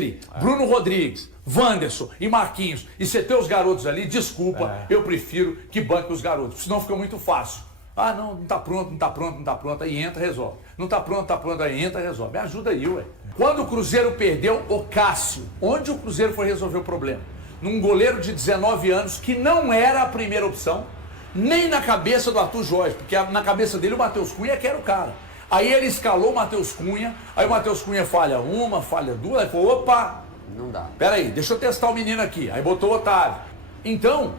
entre Bruno Rodrigues, Wanderson e Marquinhos e você ter os garotos ali, desculpa, eu prefiro que banque os garotos, senão fica muito fácil. Ah, não tá pronto, não tá pronto, não tá pronto, aí entra, resolve. Não tá pronto, aí entra, resolve. Me ajuda aí, ué. Quando o Cruzeiro perdeu o Cássio, onde o Cruzeiro foi resolver o problema? Num goleiro de 19 anos que não era a primeira opção, nem na cabeça do Arthur Jorge, porque na cabeça dele o Matheus Cunha que era o cara. Aí ele escalou o Matheus Cunha, aí o Matheus Cunha falha uma, falha duas, aí falou, opa, não dá. Peraí, deixa eu testar o menino aqui. Aí botou o Otávio. Então,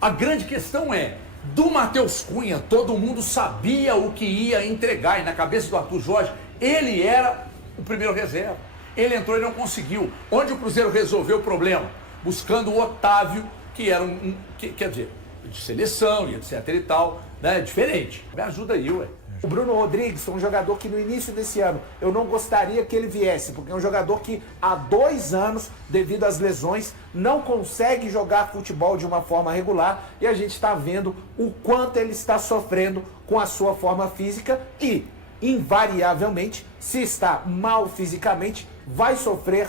a grande questão é, do Matheus Cunha, todo mundo sabia o que ia entregar, e na cabeça do Arthur Jorge, ele era o primeiro reserva. Ele entrou e não conseguiu. Onde o Cruzeiro resolveu o problema? Buscando o Otávio, que era quer dizer, de seleção, etc e tal, né? Diferente. Me ajuda aí, ué. O Bruno Rodrigues é um jogador que no início desse ano eu não gostaria que ele viesse, porque é um jogador que há 2 anos, devido às lesões, não consegue jogar futebol de uma forma regular e a gente está vendo o quanto ele está sofrendo com a sua forma física e, invariavelmente, se está mal fisicamente, vai sofrer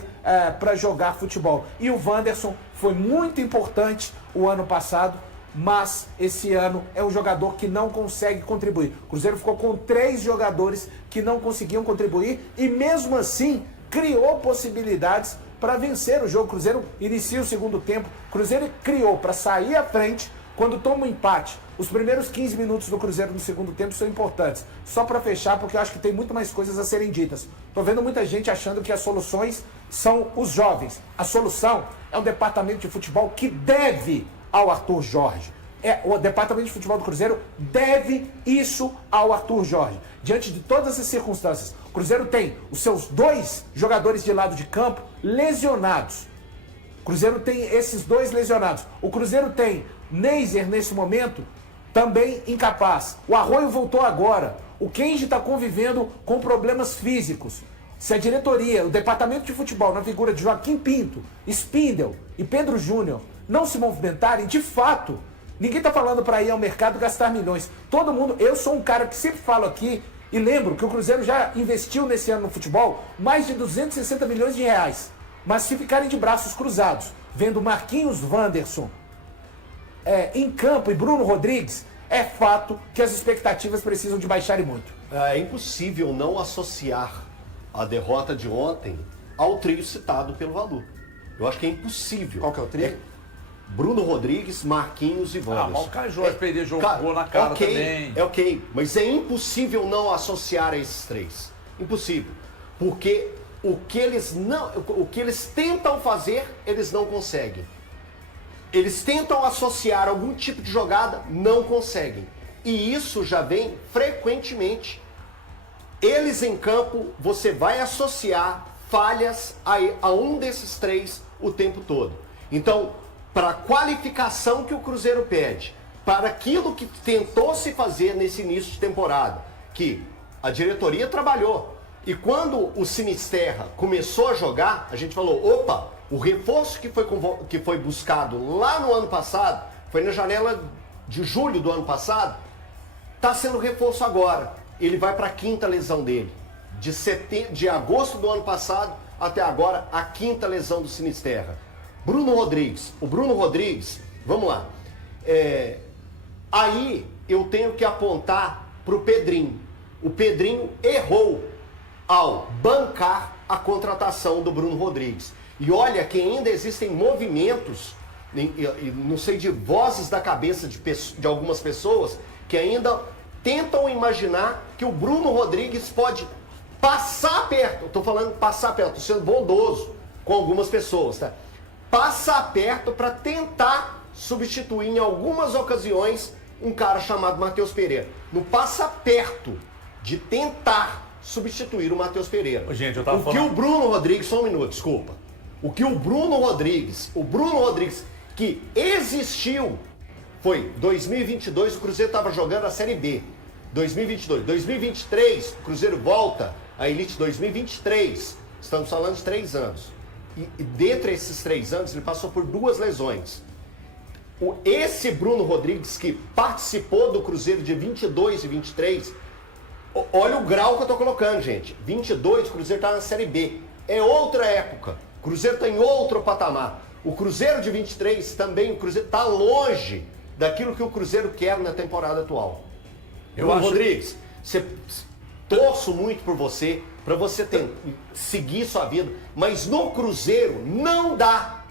para jogar futebol. E o Wanderson foi muito importante o ano passado, mas esse ano é um jogador que não consegue contribuir. O Cruzeiro ficou com 3 jogadores que não conseguiam contribuir e mesmo assim criou possibilidades para vencer o jogo. O Cruzeiro inicia o segundo tempo, o Cruzeiro criou para sair à frente quando toma um empate. Os primeiros 15 minutos do Cruzeiro no segundo tempo são importantes. Só para fechar, porque eu acho que tem muito mais coisas a serem ditas. Tô vendo muita gente achando que as soluções são os jovens. A solução é um departamento de futebol que deve ao Arthur Jorge. O departamento de futebol do Cruzeiro deve isso ao Arthur Jorge. Diante de todas as circunstâncias, o Cruzeiro tem os seus 2 jogadores de lado de campo lesionados. O Cruzeiro tem esses 2 lesionados. O Cruzeiro tem Neiser nesse momento também incapaz. O Arroio voltou agora. O Kenji está convivendo com problemas físicos. Se a diretoria, o departamento de futebol, na figura de Joaquim Pinto, Spindel e Pedro Júnior, não se movimentarem, de fato, ninguém está falando para ir ao mercado gastar milhões. Todo mundo, eu sou um cara que sempre falo aqui e lembro que o Cruzeiro já investiu nesse ano no futebol mais de 260 milhões de reais. Mas se ficarem de braços cruzados, vendo Marquinhos, Wanderson em campo e Bruno Rodrigues, é fato que as expectativas precisam de baixarem muito. É impossível não associar a derrota de ontem ao trio citado pelo Valu. Eu acho que é impossível. Qual que é o trio? Bruno Rodrigues, Marquinhos e Wanderson. Mas o Caio Jorge perder jogou na cara também. É ok, mas é impossível não associar a esses 3. Impossível. Porque o que eles tentam fazer, eles não conseguem. Eles tentam associar algum tipo de jogada, não conseguem. E isso já vem frequentemente. Eles em campo, você vai associar falhas a um desses 3 o tempo todo. Então, para a qualificação que o Cruzeiro pede, para aquilo que tentou se fazer nesse início de temporada, que a diretoria trabalhou. E quando o Sinisterra começou a jogar, a gente falou, opa, o reforço que foi buscado lá no ano passado, foi na janela de julho do ano passado, está sendo reforço agora. Ele vai para a 5ª lesão dele. De agosto do ano passado até agora, a 5ª lesão do Sinisterra. Bruno Rodrigues. O Bruno Rodrigues, vamos lá. Aí eu tenho que apontar para o Pedrinho. O Pedrinho errou ao bancar a contratação do Bruno Rodrigues. E olha que ainda existem movimentos, não sei, de vozes da cabeça de algumas pessoas que ainda tentam imaginar que o Bruno Rodrigues pode passar perto. Eu estou falando passar perto, estou sendo bondoso com algumas pessoas, tá? Passar perto para tentar substituir em algumas ocasiões um cara chamado Matheus Pereira. No passa perto de tentar substituir o Matheus Pereira. Ô, gente, eu tava falando... que o Bruno Rodrigues, só um minuto, desculpa. O que o Bruno Rodrigues que existiu, foi 2022, o Cruzeiro estava jogando a Série B. 2022, 2023, o Cruzeiro volta à Elite 2023. Estamos falando de 3 anos. E dentre esses 3 anos, ele passou por 2 lesões. Esse Bruno Rodrigues que participou do Cruzeiro de 22 e 23, olha o grau que eu tô colocando, gente. 22, o Cruzeiro tá na Série B. É outra época. O Cruzeiro está em outro patamar. O Cruzeiro de 23 também, o Cruzeiro está longe daquilo que o Cruzeiro quer na temporada atual. Rodrigues, torço muito por você, para você seguir sua vida, mas no Cruzeiro não dá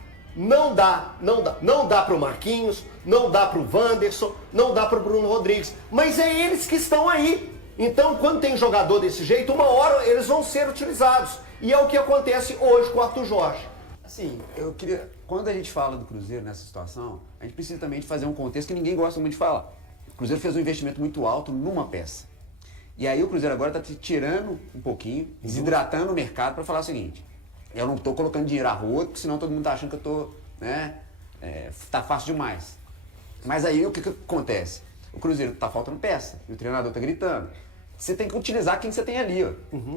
para o Marquinhos, não dá para o Wanderson, não dá para o Bruno Rodrigues, mas é eles que estão aí. Então, quando tem jogador desse jeito, uma hora eles vão ser utilizados. E é o que acontece hoje com o Arthur Jorge. Assim, quando a gente fala do Cruzeiro nessa situação, a gente precisa também de fazer um contexto que ninguém gosta muito de falar. O Cruzeiro fez um investimento muito alto numa peça. E aí o Cruzeiro agora está tirando um pouquinho, desidratando o mercado para falar o seguinte: eu não estou colocando dinheiro à rua, porque senão todo mundo está achando que eu estou, tá fácil demais. Mas aí o que acontece? O Cruzeiro está faltando peça e o treinador está gritando. Você tem que utilizar quem você tem ali, ó.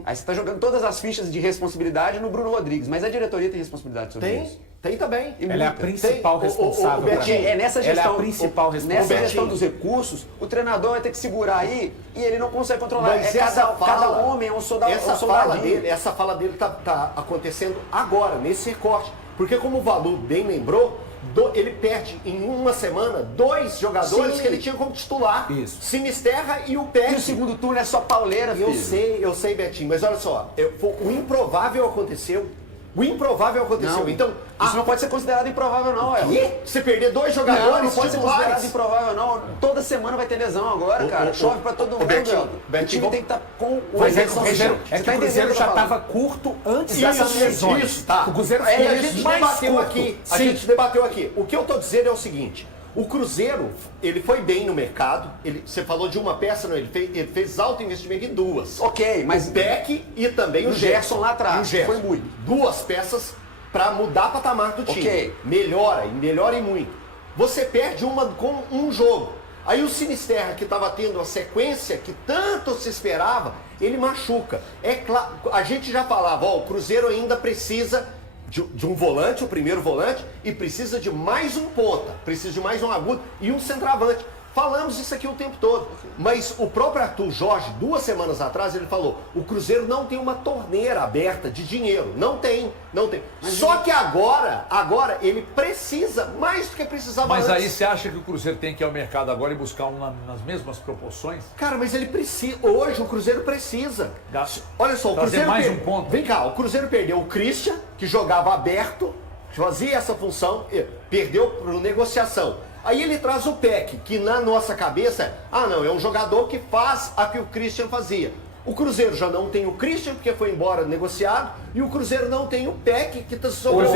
Aí você está jogando todas as fichas de responsabilidade no Bruno Rodrigues, mas a diretoria tem responsabilidade sobre isso? Tem também. Ela é a principal responsável. Nessa gestão, ela é a principal responsável. Nessa gestão dos recursos, o treinador vai ter que segurar aí e ele não consegue controlar. Mas cada homem é um soldado. Essa fala dele tá acontecendo agora, nesse recorte. Porque como o Valu bem lembrou, ele perde em uma semana 2 jogadores que ele tinha como titular. Isso. Sinisterra e o Peck. E o segundo turno é só pauleira, filho. Eu sei, Betinho, mas olha só, o improvável aconteceu. Não, Então, isso não pode ser considerado improvável, não, Você perder 2 jogadores não pode ser titulares. considerado improvável, não. Toda semana vai ter lesão agora, cara. Chove pra todo mundo, Betinho, o time tem que estar com o Mas elenco o Cruzeiro já estava curto antes dessas lesões. Isso, tá. O Cruzeiro a gente debateu curto. aqui. A gente debateu aqui. O que eu tô dizendo é o seguinte: o Cruzeiro, ele foi bem no mercado. Você falou de uma peça, não? Ele fez alto investimento em 2. Ok, mas o Beck e também o Gerson lá atrás. E o Gerson. Foi muito. 2 peças para mudar o patamar do time. Ok. Melhora e muito. Você perde uma com um jogo. Aí o Sinisterra, que estava tendo a sequência que tanto se esperava, ele machuca. É claro, a gente já falava, o Cruzeiro ainda precisa de um volante, o primeiro volante, e precisa de mais um ponta, precisa de mais um agudo e um centroavante. Falamos isso aqui o tempo todo. Mas o próprio Arthur Jorge, 2 semanas atrás, ele falou: o Cruzeiro não tem uma torneira aberta de dinheiro. Não tem. Só que agora ele precisa mais do que precisava Mas antes. aí você acha que o Cruzeiro tem que ir ao mercado agora e buscar nas mesmas proporções? Cara, mas ele precisa. Hoje o Cruzeiro precisa. Olha só, o Trazer Cruzeiro mais um ponto. Vem cá, o Cruzeiro perdeu o Christian, que jogava aberto, fazia essa função, perdeu por negociação. Aí ele traz o Peck, que na nossa cabeça, é um jogador que faz a que o Christian fazia. O Cruzeiro já não tem o Christian, porque foi embora negociado, e o Cruzeiro não tem o Peck, que está sobrando.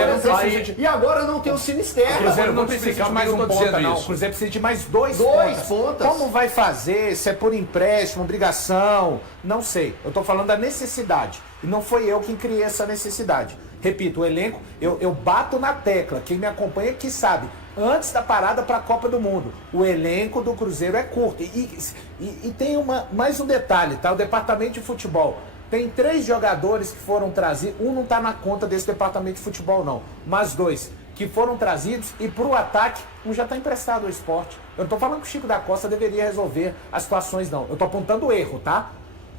E agora não tem o Sinisterra. O Cruzeiro não precisa de mais um ponta, não. O Cruzeiro precisa de mais 2 pontas. Como vai fazer? Se é por empréstimo, obrigação, não sei. Eu estou falando da necessidade. E não foi eu quem criei essa necessidade. Repito, o elenco, eu bato na tecla. Quem me acompanha que sabe. Antes da parada para a Copa do Mundo, o elenco do Cruzeiro é curto. E tem mais um detalhe, tá? O departamento de futebol. Tem 3 jogadores que foram trazidos. Um não está na conta desse departamento de futebol, não. Mas 2 que foram trazidos. E para o ataque, um já está emprestado ao esporte. Eu não estou falando que o Chico da Costa deveria resolver as situações, não. Eu estou apontando o erro, tá?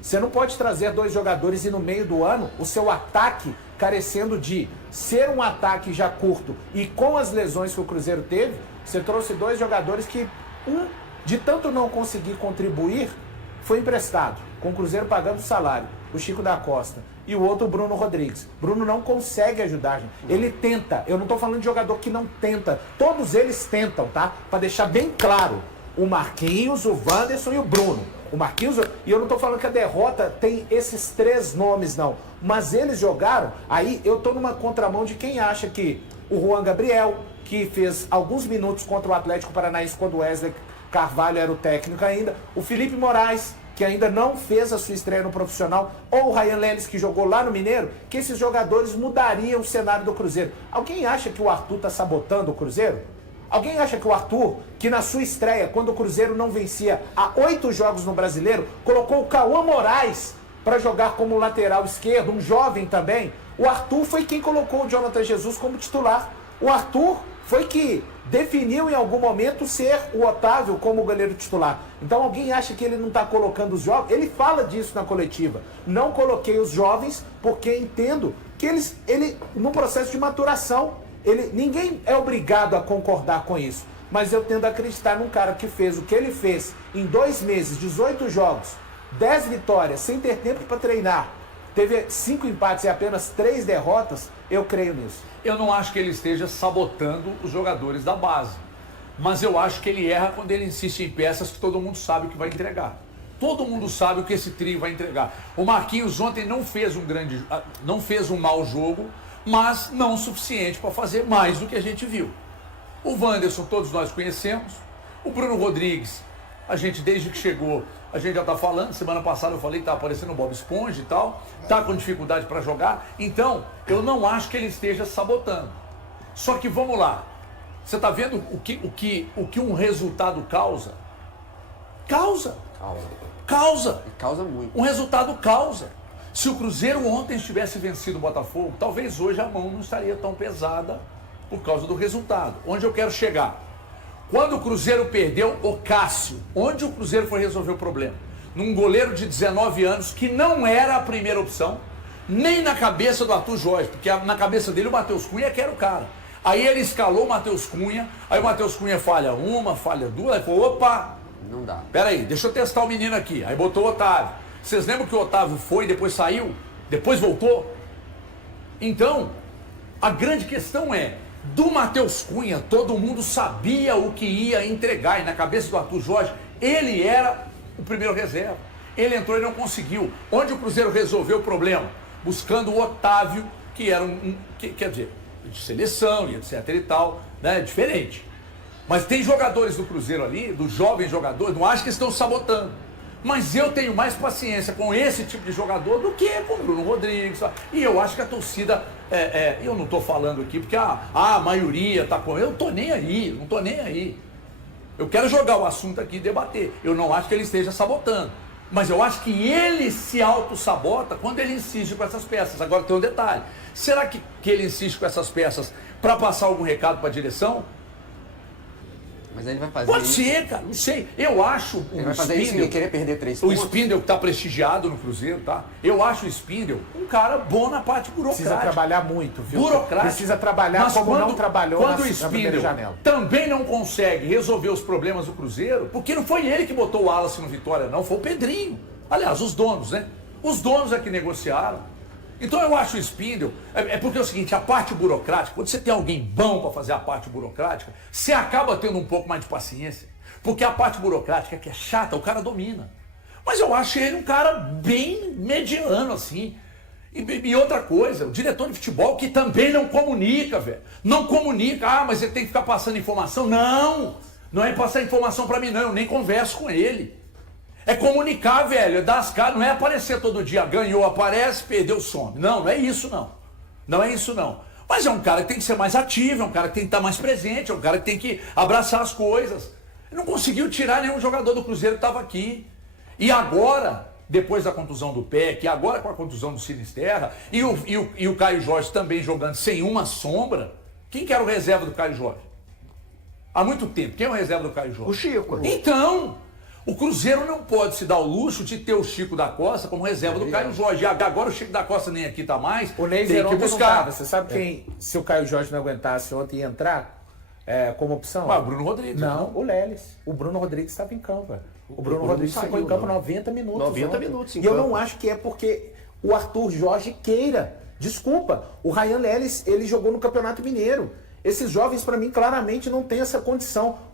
Você não pode trazer 2 jogadores e no meio do ano o seu ataque carecendo de ser um ataque já curto e com as lesões que o Cruzeiro teve, você trouxe 2 jogadores que de tanto não conseguir contribuir, foi emprestado, com o Cruzeiro pagando o salário, o Chico da Costa, e o outro, o Bruno Rodrigues. Bruno não consegue ajudar, gente. Ele tenta, eu não estou falando de jogador que não tenta, todos eles tentam, tá? Para deixar bem claro, o Marquinhos, o Wanderson e o Bruno. O Marquinhos, e eu não estou falando que a derrota tem esses 3 nomes, não. Mas eles jogaram, aí eu estou numa contramão de quem acha que o Juan Gabriel, que fez alguns minutos contra o Atlético Paranaense quando o Wesley Carvalho era o técnico ainda, o Felipe Moraes, que ainda não fez a sua estreia no profissional, ou o Ryan Lelis, que jogou lá no Mineiro, que esses jogadores mudariam o cenário do Cruzeiro. Alguém acha que o Arthur está sabotando o Cruzeiro? Alguém acha que o Arthur, que na sua estreia, quando o Cruzeiro não vencia há 8 jogos no Brasileiro, colocou o Cauã Moraes para jogar como lateral esquerdo, um jovem também? O Arthur foi quem colocou o Jonathan Jesus como titular. O Arthur foi que definiu em algum momento ser o Otávio como goleiro titular. Então alguém acha que ele não está colocando os jovens? Ele fala disso na coletiva. Não coloquei os jovens porque entendo que que ele no processo de maturação, ninguém é obrigado a concordar com isso. Mas eu tendo a acreditar num cara que fez o que ele fez em 2 meses, 18 jogos, 10 vitórias, sem ter tempo para treinar, teve 5 empates e apenas 3 derrotas, eu creio nisso. Eu não acho que ele esteja sabotando os jogadores da base. Mas eu acho que ele erra quando ele insiste em peças que todo mundo sabe que vai entregar. Todo mundo sabe o que esse trio vai entregar. O Marquinhos ontem não fez um mau jogo, mas não o suficiente para fazer mais do que a gente viu. O Wanderson, todos nós conhecemos. O Bruno Rodrigues, a gente desde que chegou, a gente já está falando. Semana passada eu falei que está aparecendo o Bob Esponja e tal. Está com dificuldade para jogar. Então, eu não acho que ele esteja sabotando. Só que vamos lá. Você está vendo o que um resultado causa? Causa muito. Um resultado causa. Se o Cruzeiro ontem tivesse vencido o Botafogo, talvez hoje a mão não estaria tão pesada por causa do resultado. Onde eu quero chegar? Quando o Cruzeiro perdeu o Cássio, onde o Cruzeiro foi resolver o problema? Num goleiro de 19 anos que não era a primeira opção, nem na cabeça do Arthur Jorge, porque na cabeça dele o Matheus Cunha que era o cara. Aí ele escalou o Matheus Cunha, aí o Matheus Cunha falha uma, falha duas, aí falou, opa, não dá. Peraí, deixa eu testar o menino aqui. Aí botou o Otávio. Vocês lembram que o Otávio foi, depois saiu, depois voltou? Então, a grande questão é, do Matheus Cunha, todo mundo sabia o que ia entregar, e na cabeça do Arthur Jorge, ele era o primeiro reserva. Ele entrou e não conseguiu. Onde o Cruzeiro resolveu o problema? Buscando o Otávio, que era quer dizer, de seleção e etc e tal, né? Diferente. Mas tem jogadores do Cruzeiro ali, dos jovens jogadores, não acho que estão sabotando. Mas eu tenho mais paciência com esse tipo de jogador do que com o Bruno Rodrigues. E eu acho que a torcida, eu não estou falando aqui porque a maioria está com... Eu não estou nem aí. Eu quero jogar o assunto aqui e debater. Eu não acho que ele esteja sabotando. Mas eu acho que ele se auto-sabota quando ele insiste com essas peças. Agora tem um detalhe. Será que ele insiste com essas peças para passar algum recado para a direção? Mas ele vai fazer Pode isso. ser, cara, não sei. Eu acho ele vai fazer isso e querer perder 3 o pontos. Spindle que está prestigiado no Cruzeiro, tá? Eu acho o Spindle um cara bom na parte burocrática. Precisa trabalhar muito, viu? Burocrática. Precisa trabalhar como não trabalhou na primeira janela. Também não consegue resolver os problemas do Cruzeiro, porque não foi ele que botou o Wallace no Vitória, não, foi o Pedrinho. Aliás, os donos, né? Os donos é que negociaram. Então eu acho o Spindle, porque é o seguinte, a parte burocrática, quando você tem alguém bom para fazer a parte burocrática, você acaba tendo um pouco mais de paciência. Porque a parte burocrática, que é chata, o cara domina. Mas eu acho ele um cara bem mediano, assim. E outra coisa, o diretor de futebol que também não comunica, velho. Não comunica, mas ele tem que ficar passando informação. Não é passar informação para mim, não, eu nem converso com ele. É comunicar, velho, é dar as caras, não é aparecer todo dia, ganhou, aparece, perdeu, some. Não é isso não. Não é isso não. Mas é um cara que tem que ser mais ativo, é um cara que tem que estar mais presente, é um cara que tem que abraçar as coisas. Ele não conseguiu tirar nenhum jogador do Cruzeiro que estava aqui. E agora, depois da contusão do Peck, e agora com a contusão do Sinisterra, e o Caio Jorge também jogando sem uma sombra, quem que era o reserva do Caio Jorge? Há muito tempo, quem é o reserva do Caio Jorge? O Chico. Então... O Cruzeiro não pode se dar o luxo de ter o Chico da Costa como reserva do Caio Jorge. E agora o Chico da Costa nem aqui tá mais. O Ney tem que buscar. Você sabe quem, se o Caio Jorge não aguentasse ontem, ia entrar como opção? Ah, o Bruno Rodrigues. Não, o Leles. O Bruno Rodrigues estava em campo. O Bruno Rodrigues ficou em campo 90 minutos. 90 minutos em E campo. eu não acho que é porque o Arthur Jorge queira. Desculpa, o Ryan Leles, ele jogou no Campeonato Mineiro. Esses jovens, para mim, claramente não tem essa condição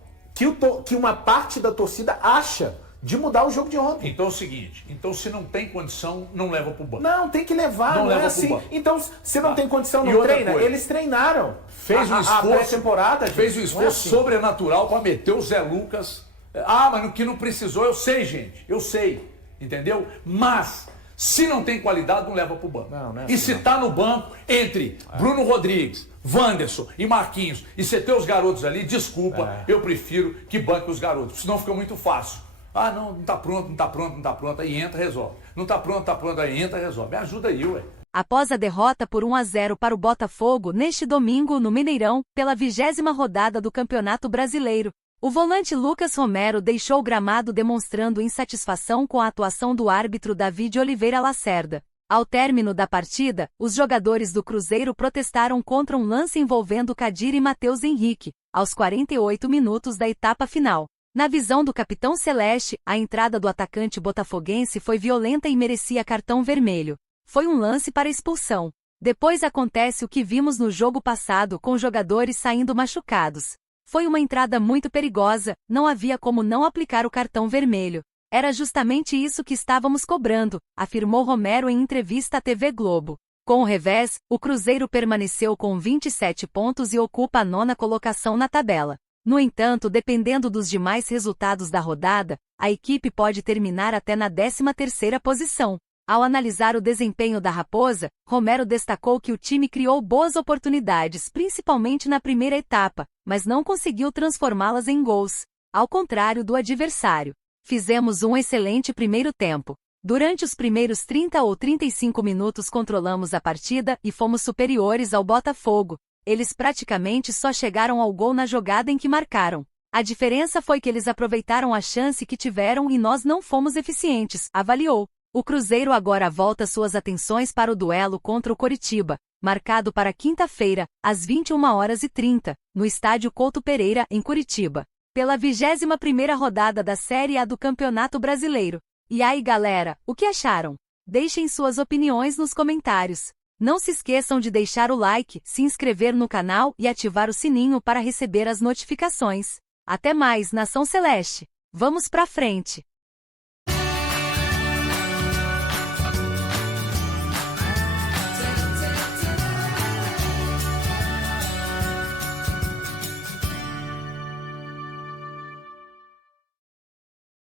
que uma parte da torcida acha de mudar o jogo de ontem. Então é o seguinte, se não tem condição, não leva pro banco. Não, tem que levar, não leva é assim. pro banco. Então, se não tem condição, E não outra treina. coisa, Eles treinaram. Fez um esforço, pré-temporada, fez um gente, esforço não é assim. sobrenatural para meter o Zé Lucas. Mas no que não precisou, eu sei, gente. Eu sei. Entendeu? Mas, se não tem qualidade, não leva pro banco. Não é e assim, se tá no banco, entre Bruno Rodrigues, Wanderson e Marquinhos, e você ter os garotos ali, desculpa, eu prefiro que banque os garotos. Senão fica muito fácil. Não tá pronto, aí entra, resolve. Não tá pronto, aí entra, resolve. Me ajuda aí, ué. Após a derrota por 1-0 para o Botafogo neste domingo no Mineirão, pela 20ª rodada do Campeonato Brasileiro, o volante Lucas Romero deixou o gramado demonstrando insatisfação com a atuação do árbitro David Oliveira Lacerda. Ao término da partida, os jogadores do Cruzeiro protestaram contra um lance envolvendo Kadir e Matheus Henrique, aos 48 minutos da etapa final. Na visão do capitão celeste, a entrada do atacante botafoguense foi violenta e merecia cartão vermelho. Foi um lance para expulsão. Depois acontece o que vimos no jogo passado com jogadores saindo machucados. Foi uma entrada muito perigosa, não havia como não aplicar o cartão vermelho. Era justamente isso que estávamos cobrando, afirmou Romero em entrevista à TV Globo. Com o revés, o Cruzeiro permaneceu com 27 pontos e ocupa a 9ª colocação na tabela. No entanto, dependendo dos demais resultados da rodada, a equipe pode terminar até na 13ª posição. Ao analisar o desempenho da Raposa, Romero destacou que o time criou boas oportunidades, principalmente na primeira etapa, mas não conseguiu transformá-las em gols, ao contrário do adversário. Fizemos um excelente primeiro tempo. Durante os primeiros 30 ou 35 minutos controlamos a partida e fomos superiores ao Botafogo. Eles praticamente só chegaram ao gol na jogada em que marcaram. A diferença foi que eles aproveitaram a chance que tiveram e nós não fomos eficientes, avaliou. O Cruzeiro agora volta suas atenções para o duelo contra o Coritiba, marcado para quinta-feira, às 21h30, no estádio Couto Pereira, em Curitiba, pela 21ª rodada da Série A do Campeonato Brasileiro. E aí, galera, o que acharam? Deixem suas opiniões nos comentários. Não se esqueçam de deixar o like, se inscrever no canal e ativar o sininho para receber as notificações. Até mais, Nação Celeste! Vamos pra frente!